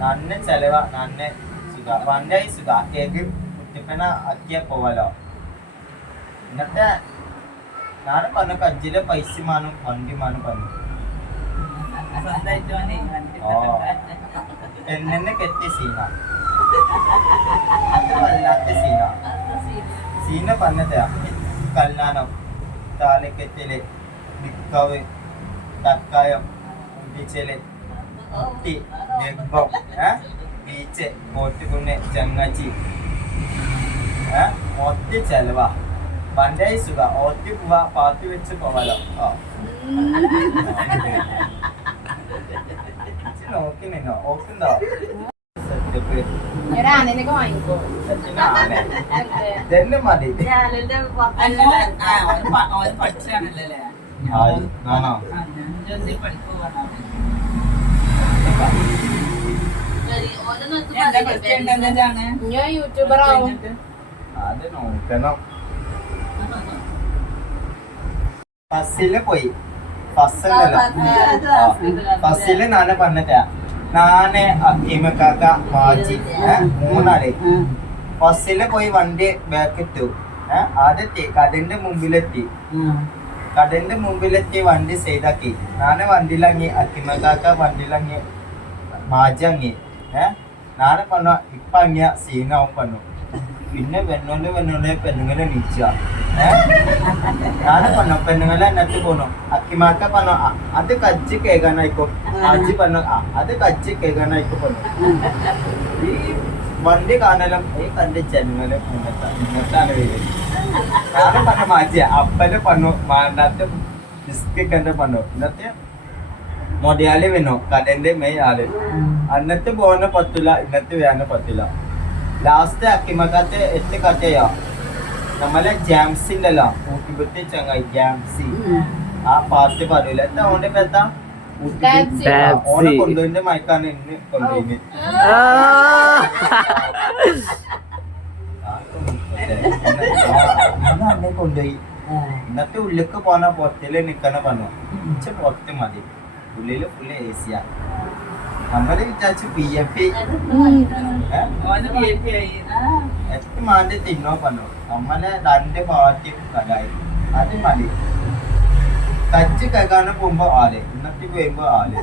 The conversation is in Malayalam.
നന്നെ ചെലവാ നന്നെ സുഖ വണ്ടി സുഖ കേക്ക് കുട്ടിപ്പന അക്കിയ പോവാലോ ഇന്നത്തെ ഞാനും പറഞ്ഞു കജ്ജിലെ പൈസമാനും വണ്ടിമാനും പറഞ്ഞു എന്നെ കെട്ടി സീന അത് വല്ലാത്ത സീന പറഞ്ഞതാ കല്യാണം താലിക്കെറ്റല് നിക്കവ് തക്കായം ഉണ്ടിച്ചല് കുട്ടി ഗർഭം ബീച്ച് കോട്ടുകുന്ന് ചങ്ങാച്ചി ഒറ്റ ചെലവാ വണ്ടായി സുഖ ഒറ്റ പോവാ പാത്തി വെച്ച് പോവാലോ നോക്കി നിന്നോ ഓക്കുണ്ടോ തന്നെ മതി ആണോ യൂട്യൂബർ ആവും അത് നോക്കണം ഫസ്സില് പോയി ഫസ്സില് നാനെ പറഞ്ഞിട്ടാ നാനെ ഇമക്കാക്ക മാജി മൂന്നാളെ ഫസ്സില് പോയി വണ്ടി ബാക്കിട്ടു ആദ്യത്തെ കടന്റെ മുമ്പിലെത്തി വണ്ടി സൈഡാക്കി നാനെ വണ്ടിയിലങ്ങി അക്കിമക്കാക്ക വണ്ടിയിലങ്ങി മാജങ്ങി നാനെ പറഞ്ഞ ഇപ്പൊ അങ്ങിയ സീനാവും പറഞ്ഞു പിന്നെ പെണ്ണുങ്ങളെ നീച്ച ഞാന് പറഞ്ഞു പെണ്ണുങ്ങളെ എന്നിട്ട് പോന്നു അക്കിമാക്ക പറഞ്ഞു അത് കജ്ജി കേൾക്കാനായിക്കോ മാജി പറഞ്ഞു അത് കജ്ജി കേൾക്കാനായിക്കോ പറഞ്ഞു ഈ വണ്ടി കാണലും ഈ കണ്ട് ജനങ്ങളും ഇന്നത്താണ് പേര് ഞാനും പറഞ്ഞ മാജിയ അപ്പല് പറഞ്ഞു മാണ്ടാത്ത ബിസ്കറ്റ് കണ്ട് പറഞ്ഞു ഇന്നത്തെ മൊടയാളി വന്നു കടന്റെ മെയ് ആള് അന്നത്തെ പോകാൻ പറ്റില്ല ഇന്നത്തെ വേന പറ്റില്ല ലാസ്റ്റ് അക്കിമക്കാത്തെ എട്ട് കട്ടയോ നമ്മളെ ജാംസിന്റെ അല്ല ഊട്ടിപുട്ടി ചങ്ങായി ജാംസി ആ പാട്ട് പറയൂല എന്താ ഓന്റെ പേത്ത ഓനെ കൊണ്ടുപോയിന്റെ മയക്കാണ് ഇന്ന് കൊണ്ടുപോയിന് അന്നെ കൊണ്ടുപോയി ഇന്നത്തെ ഉള്ളിക്ക് പോണ പുറത്തില് നിക്കണ പറഞ്ഞു പുറത്ത് മതി ഉള്ളില് ഫുള്ള് ഏസിയാ നമ്മള് വിചാരിച്ചു PFP എത്ര മാറ്റി തിന്നോ പറഞ്ഞു നമ്മളെ രണ്ട് ഭാഗത്തും കലായി അത് മതി കച്ച് കകാണ് പോകുമ്പോ ആള് ഇന്നത്തെ പോകുമ്പോ ആള്